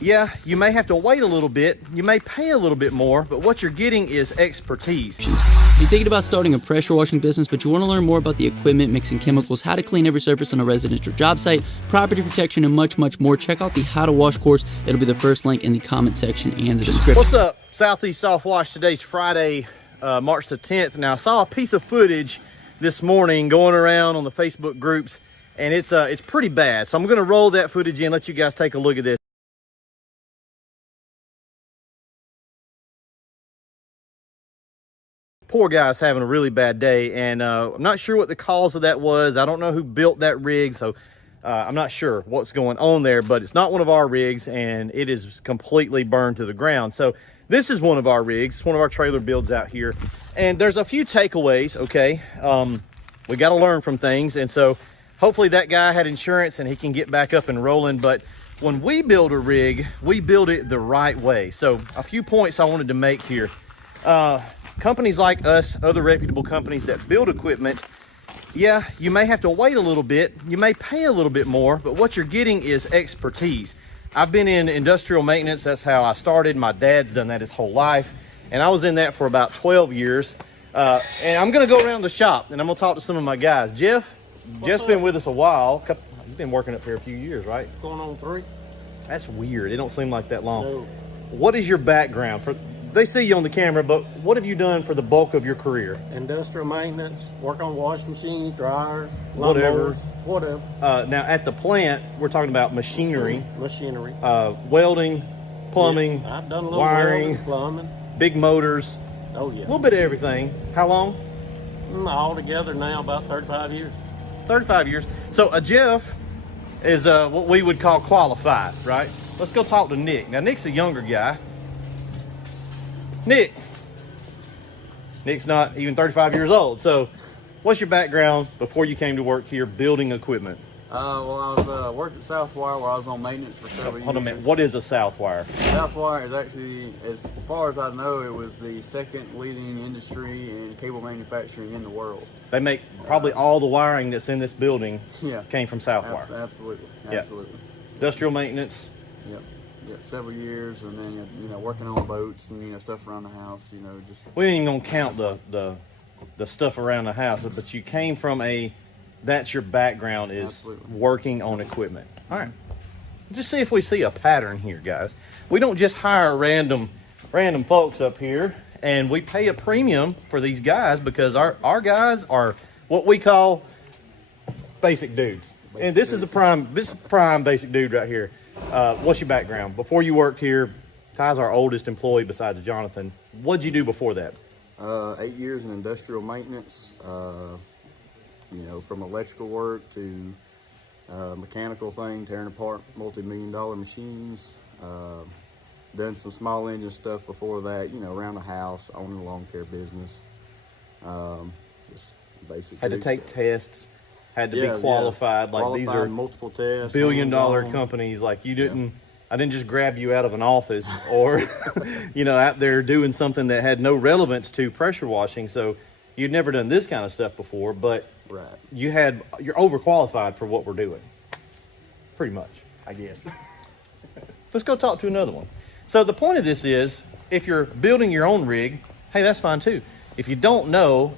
Yeah, you may have to wait a little bit, you may pay a little bit more, but what you're getting is expertise. If you're thinking about starting a pressure washing business, but you want to learn more about the equipment, mixing chemicals, how to clean every surface on a residential job site, property protection, and much, much more, check out the How to Wash course. It'll be the first link in the comment section and the description. What's up, Southeast Soft Wash? Today's Friday, March the 10th. Now, I saw a piece of footage this morning going around on the Facebook groups, and it's pretty bad. So I'm going to roll that footage in, let you guys take a look at this. Poor guy's having a really bad day, and I'm not sure what the cause of that was. I don't know who built that rig, so I'm not sure what's going on there, but it's not one of our rigs, and it is completely burned to the ground. So this is one of our rigs. It's one of our trailer builds out here, and there's a few takeaways, okay? We got to learn from things, and so hopefully that guy had insurance and he can get back up and rolling. But when we build a rig, we build it the right way. So a few points I wanted to make here. Companies like us, other reputable companies that build equipment, yeah, you may have to wait a little bit, you may pay a little bit more, but what you're getting is expertise. I've been in industrial maintenance. That's how I started. My dad's done that his whole life, and I was in that for about 12 years. And I'm gonna go around the shop and I'm gonna talk to some of my guys. Jeff's been with us a while. He's been working up here a few years, right? Going on 3. That's weird. It don't seem like that long. No. What is your background? They see you on the camera, but what have you done for the bulk of your career? Industrial maintenance, work on washing machines, dryers, Whatever. lawnmowers, whatever. Now at the plant, we're talking about machinery, Machinery. welding, plumbing, Yeah, I've done a little wiring, welding, plumbing. big motors, Oh a yeah. little bit of everything. How long? All together now about 35 years. 35 years. So a Jeff is what we would call qualified, right? Let's go talk to Nick. Now Nick's a younger guy. Nick's not even 35 years old. So what's your background before you came to work here building equipment? Well, I was worked at Southwire where I was on maintenance for several years. Hold on a minute. What is a Southwire? Southwire is actually, as far as I know, it was the second leading industry in cable manufacturing in the world. They make probably all the wiring that's in this building Yeah, came from Southwire. absolutely, Yeah. absolutely. Industrial maintenance. Yep, several years, and then working on boats and stuff around the house. Just We ain't even gonna count the stuff around the house, but you came from that's your background is Absolutely. working on equipment. All right. Just see if we see a pattern here, guys. We don't just hire random folks up here, and we pay a premium for these guys because our guys are what we call basic dudes. And this is prime basic dude right here. What's your background? Before you worked here, Ty's our oldest employee besides Jonathan. What'd you do before that? 8 years in industrial maintenance. From electrical work to mechanical thing, tearing apart multi-million-dollar machines. Done some small engine stuff before that, around the house, owning a lawn care business. Just basically. Had to take tests, had to be qualified. Like these are multiple tests, billion-dollar companies. Like you didn't, I didn't just grab you out of an office or, out there doing something that had no relevance to pressure washing. So you'd never done this kind of stuff before, but Right. you're overqualified for what we're doing. Pretty much, I guess. Let's go talk to another one. So the point of this is, if you're building your own rig, hey, that's fine too. If you don't know,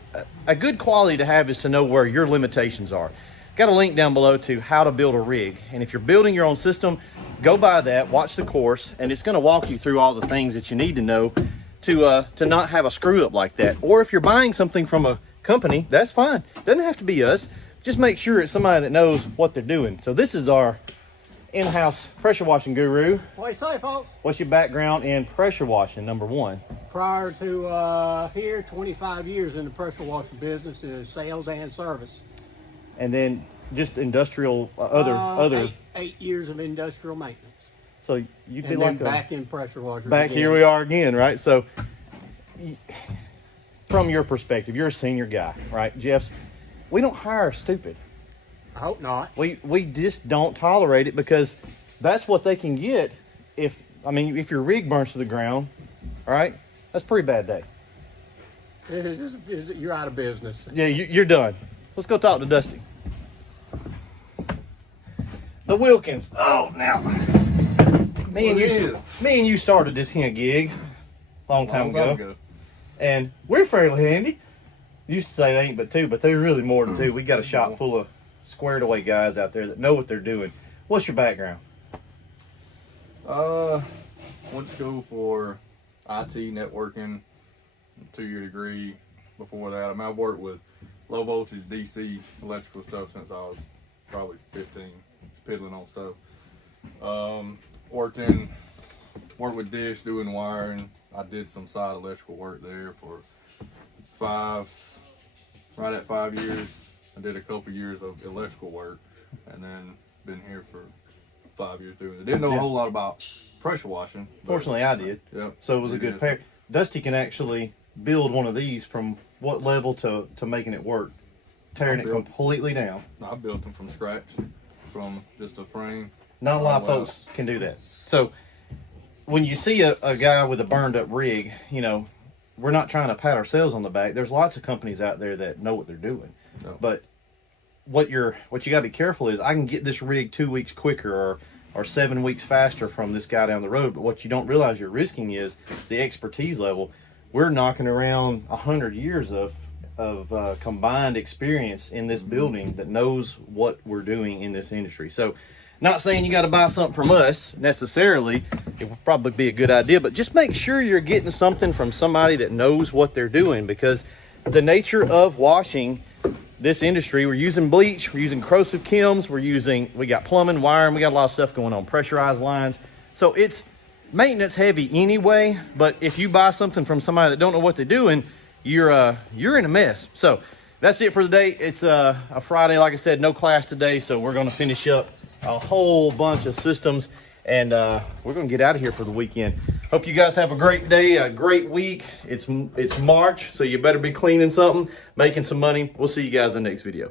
a good quality to have is to know where your limitations are. Got a link down below to how to build a rig. And if you're building your own system, go by that, watch the course, and it's gonna walk you through all the things that you need to know to not have a screw up like that. Or if you're buying something from a company, that's fine. Doesn't have to be us. Just make sure it's somebody that knows what they're doing. So this is our in-house pressure washing guru. What do you say, folks? What's your background in pressure washing, number one? Prior to here, 25 years in the pressure washing business is sales and service. And then just industrial, other. 8 years of industrial maintenance. So you'd be And like then back in pressure washers. back again. here we are again, right? So from your perspective, you're a senior guy, right? We don't hire stupid. I hope not. We just don't tolerate it because that's what they can get if your rig burns to the ground, all right? That's a pretty bad day. You're out of business. Yeah, you're done. Let's go talk to Dusty. The Wilkins. Oh, now. me and you started this here gig a long time ago. And we're fairly handy. Used to say they ain't but two, but there's really more than two. We got a shop full of squared away guys out there that know what they're doing. What's your background? Went to school for IT networking, 2-year degree. Before that, I mean, I've worked with low voltage DC electrical stuff since I was probably 15, piddling on stuff. Worked with Dish doing wiring. I did some side electrical work there for right at 5 years. I did a couple years of electrical work, and then been here for 5 years doing it. Didn't know a whole lot about pressure washing. Fortunately, I did. Yep. So it was a good pair. Dusty can actually build one of these from what level to making it work, tearing it completely down. I built them from scratch, from just a frame. Not a lot of folks can do that. So when you see a guy with a burned up rig, you know, we're not trying to pat ourselves on the back. There's lots of companies out there that know what they're doing. No. But what you gotta be careful is I can get this rig 2 weeks quicker or 7 weeks faster from this guy down the road. But what you don't realize you're risking is the expertise level. We're knocking around 100 years of combined experience in this building that knows what we're doing in this industry. So not saying you got to buy something from us necessarily. It would probably be a good idea, but just make sure you're getting something from somebody that knows what they're doing, because the nature of washing this industry, we're using bleach, we're using corrosive chems, we got plumbing, wiring, we got a lot of stuff going on, pressurized lines. So it's maintenance heavy anyway, but if you buy something from somebody that don't know what they're doing, you're in a mess. So that's it for the day. It's a Friday, like I said, no class today, so we're going to finish up a whole bunch of systems, and we're going to get out of here for the weekend. Hope you guys have a great day, a great week. It's March, so you better be cleaning something, making some money. We'll see you guys in the next video.